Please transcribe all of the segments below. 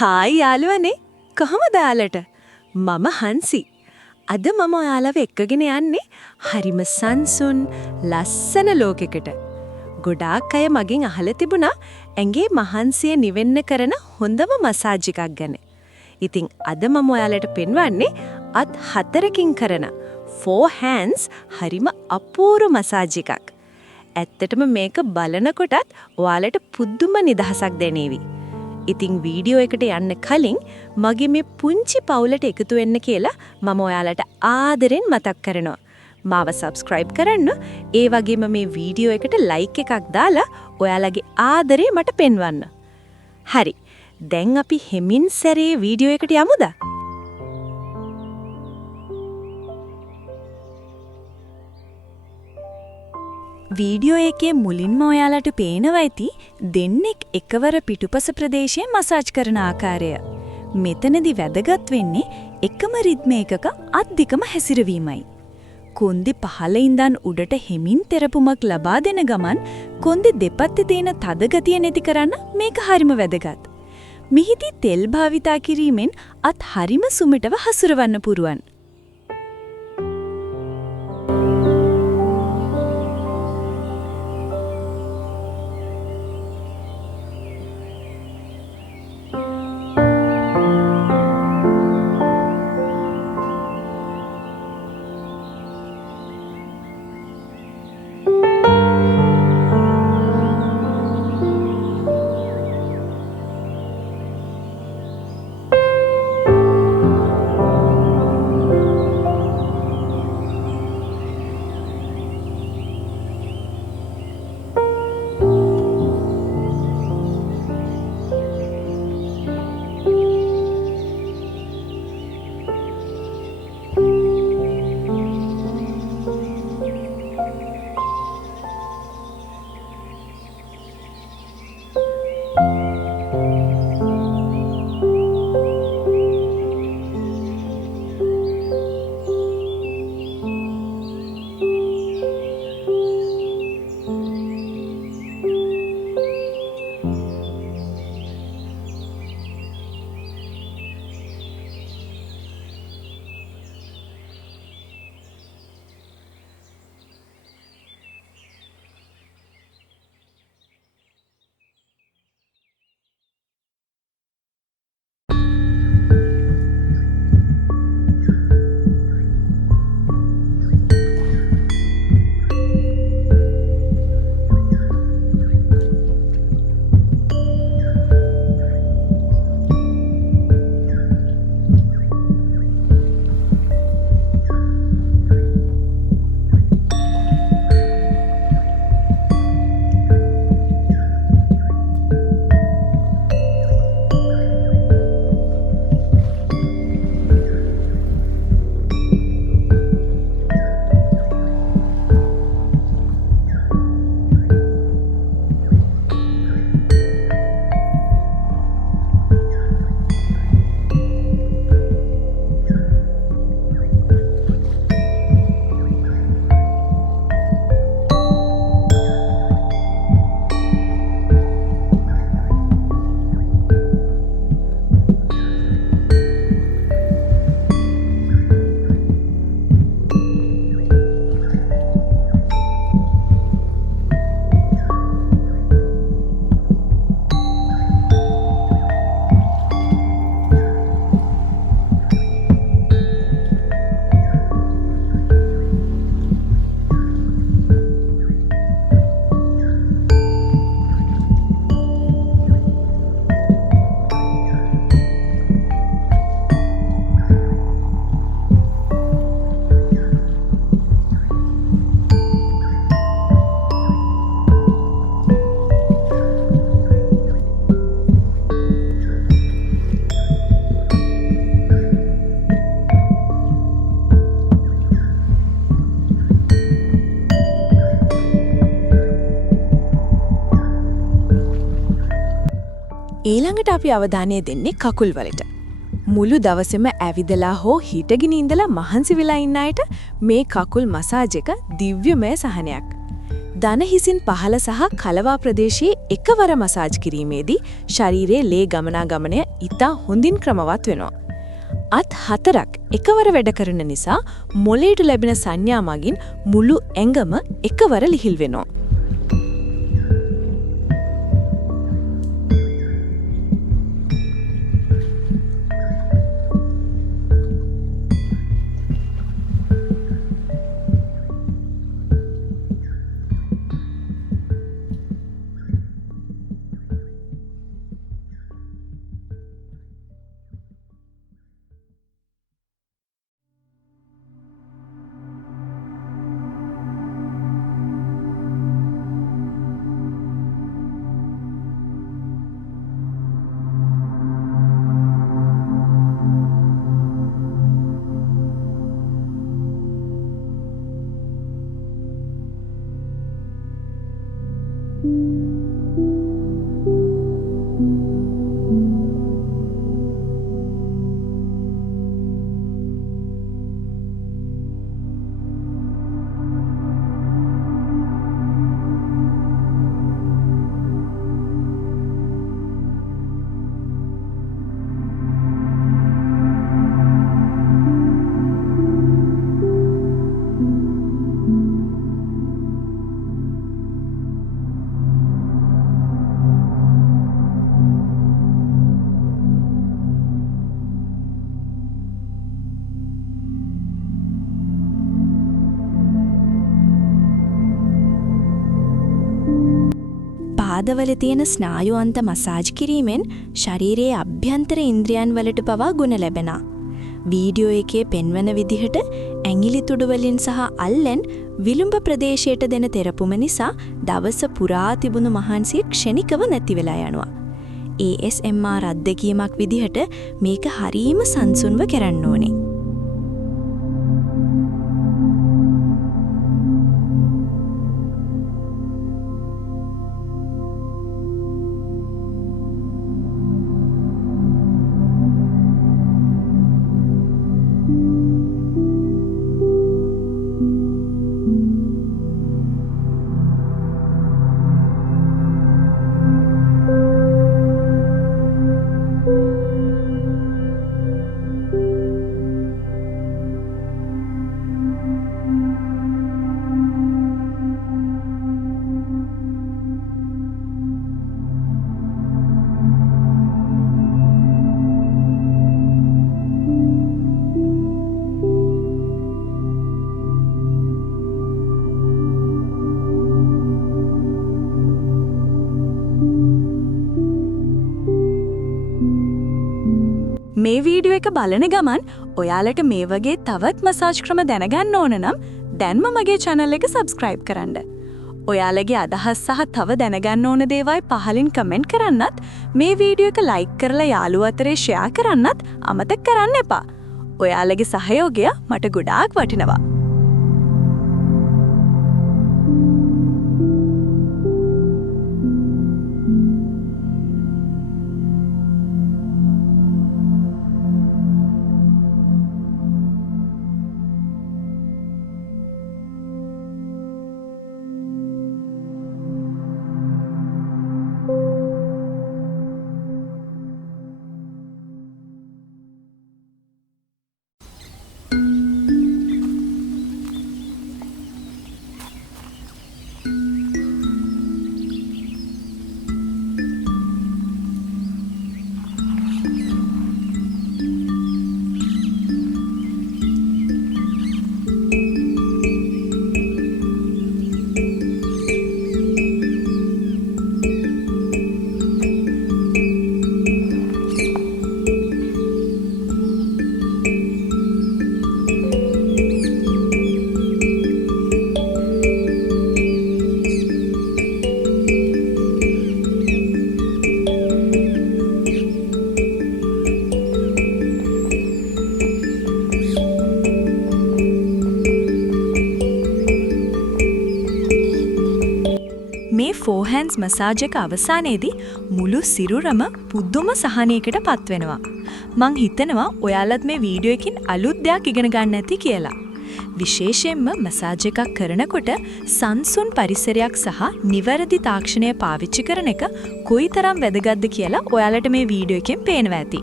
Hi යාළුවනේ කොහමද යාලට මම හන්සි අද මම ඔයාලව එක්කගෙන යන්නේ හරිම සංසුන් ලස්සන ලෝකයකට ගොඩාක් අය මගෙන් අහලා තිබුණා ඇඟේ මහන්සිය නිවෙන්න කරන හොඳම මසාජ් එකක් ගැන. ඉතින් අද මම ඔයාලට පෙන්වන්නේ අත් 4කින් කරන 4 hands හරිම අපූර්ව මසාජ් එකක්. ඇත්තටම මේක බලනකොටත් ඔයාලට පුදුම නිදහසක් දැනේවි. ඉතින් වීඩියෝ එකට යන්න කලින් මගේ මේ පුංචි පවුලට එකතු වෙන්න කියලා මම ඔයාලට ආදරෙන් මතක් කරනවා. මාව subscribe කරන්න, ඒ වගේම මේ වීඩියෝ එකට like එකක් දාලා ඔයාලගේ ආදරේ මට පෙන්වන්න. හරි. දැන් අපි හෙමින් සැරේ වීඩියෝ එකට යමුද? වීඩියෝ එකේ මුලින්ම ඔයාලට පේනවා ඇති දෙන්නෙක් එකවර පිටුපස ප්‍රදේශයේ මසාජ් කරන ආකාරය. මෙතනදී වැදගත් වෙන්නේ එකම රිද්ම එකක අධිකම හැසිරවීමයි. කොන්දේ පහළ ඉඳන් උඩට හෙමින් තෙරපුමක් ලබා දෙන ගමන් කොන්දේ දෙපැත්තේ තියෙන තද ගතිය නැති කරන්න මේක හරිම වැදගත්. මිහිදී තෙල් භාවිතා කිරීමෙන් අත් හරිම සුමිටව හසුරවන්න පුරුවන්. ඊළඟට අපි අවධානය දෙන්නේ කකුල් වලට. මුළු දවසෙම ඇවිදලා හෝ හිටගෙන ඉඳලා මහන්සි වෙලා ඉන්න අයට මේ කකුල් මසාජ් එක දිව්‍යමය සහනයක්. දන හිසින් පහළ සහ කලවා ප්‍රදේශයේ එකවර මසාජ් කිරීමේදී ශරීරයේ ලේ ගමනාගමනය ඉතා හොඳින් ක්‍රමවත් වෙනවා. අත් 4ක් එකවර වැඩ කරන නිසා මොළයට ලැබෙන සංඥා මගින් මුළු ඇඟම එකවර ලිහිල් වෙනවා. පාදවල තියෙන ස්නායු අන්ත මසාජ් කිරීමෙන් ශරීරයේ අභ්‍යන්තර ඉන්ද්‍රියන් වලට පවා ගුණ ලැබෙනවා. වීඩියෝ එකේ පෙන්වන විදිහට ඇඟිලි තුඩු වලින් සහ අල්ලෙන් විලුඹ ප්‍රදේශයට දෙන තෙරපුම නිසා දවස පුරා තිබුණු මහන්සිය ක්ෂණිකව නැති වෙලා යනවා. ASMR අත්දැකීමක් විදිහට මේක හරීම සංසුන්ව කරන්න ඕනේ. මේ වීඩියෝ එක බලන ගමන් ඔයාලට මේ වගේ තවත් මසාජ් ක්‍රම දැනගන්න ඕන නම් දැන්ම මගේ channel එක subscribe කරන්න. ඔයාලගේ අදහස් සහ තව දැනගන්න ඕන දේවල් පහලින් කමෙන්ට් කරන්නත් මේ වීඩියෝ එක like කරලා යාළුවෝ අතරේ share කරන්නත් අමතක කරන්න එපා. ඔයාලගේ සහයෝගය මට ගොඩාක් වටිනවා. මේ ෆෝහැන්ඩ්ස් මසාජ් එක අවසානයේදී මුළු සිරුරම පුදුම සහනයකට පත් වෙනවා. මං හිතනවා ඔයාලත් මේ වීඩියෝ එකකින් අලුත් දෙයක් ඉගෙන ගන්න ඇති කියලා. විශේෂයෙන්ම මසාජ් එකක් කරනකොට සංසුන් පරිසරයක් සහ නිවැරදි තාක්ෂණය පාවිච්චි කරන එක කොයිතරම් වැදගත්ද කියලා ඔයාලට මේ වීඩියෝ එකෙන් පේනවා ඇති.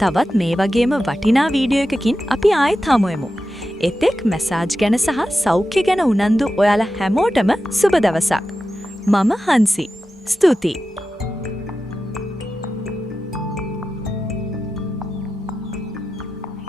තවත් මේ වගේම වටිනා වීඩියෝ එකකින් අපි ආයෙත් හමුවෙමු. එතෙක් මසාජ් ගැන සහ සෞඛ්‍ය ගැන උනන්දු ඔයාලා හැමෝටම සුබ දවසක්. මම හන්සි. ස්තුතියි.